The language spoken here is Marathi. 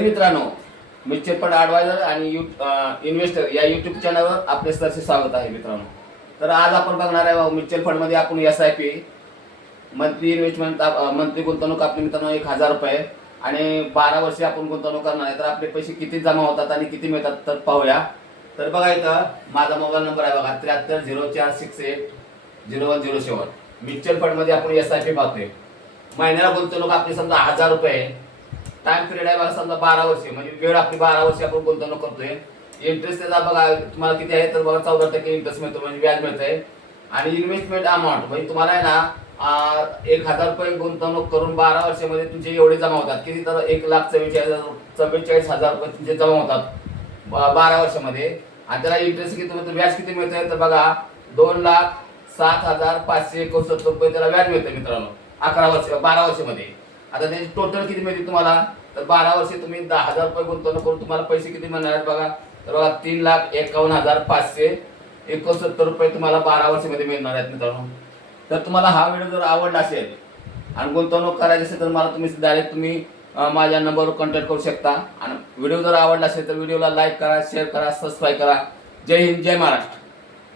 मित्रांनो, म्युच्युअल फंड ॲडवायझर आणि इन्व्हेस्टर या यूट्यूब चॅनलवर आपले सरसे स्वागत आहे मित्रांनो. तर आज आपण बघणार आहे म्युच्युअल फंडमध्ये आपण SIP मंथली इन्व्हेस्टमेंट मंथली गुंतवणूक आपली मित्रांनो 1000 रुपये आणि 12 वर्षे आपण गुंतवणूक करणार आहे. तर आपले पैसे किती जमा होतात आणि किती मिळतात तर पाहूया. तर बघा इथं माझा मोबाईल नंबर आहे बघा 7304680107. म्युच्युअल फंडमध्ये आपण SIP पाहतोय. महिन्याला गुंतवणूक आपली समजा 1000 रुपये. टाइम पिरियड आहे बघा समजा 12 वर्षे, म्हणजे वेळ आपली 12 वर्षे आपण गुंतवणूक करतोय. इंटरेस्ट त्याचा बघा तुम्हाला किती आहे तर बघा 14% इंटरेस्ट मिळतो, म्हणजे व्याज मिळतंय. आणि इन्व्हेस्टमेंट अमाऊंट म्हणजे तुम्हाला आहे ना 1000 रुपये गुंतवणूक करून 12 वर्षामध्ये तुमचे एवढे जमा होतात किती तर 1,44,000 रुपये तुमचे जमा होतात 12 वर्षामध्ये. आणि त्याला इंटरेस्ट किती मिळतो, व्याज किती मिळतंय तर बघा 2,07,561 रुपये त्याला व्याज मिळतं मित्रांनो 12 वर्षामध्ये. आता त्याची टोटल किती मिळते तुम्हाला तर 12 वर्षे तुम्ही 10,000 रुपये गुंतवणूक करून तुम्हाला पैसे किती मिळणार आहेत बघा तर बघा 3,51,561 रुपये तुम्हाला 12 वर्षामध्ये मिळणार आहेत मित्रांनो. तर तुम्हाला हा व्हिडिओ जर आवडला असेल आणि गुंतवणूक करायची असेल तर मला तुम्ही डायरेक्ट माझ्या नंबरवर कॉन्टॅक्ट करू शकता. आणि व्हिडिओ जर आवडला असेल तर व्हिडिओला लाईक करा, शेअर करा, सबस्क्राईब करा. जय हिंद, जय महाराष्ट्र.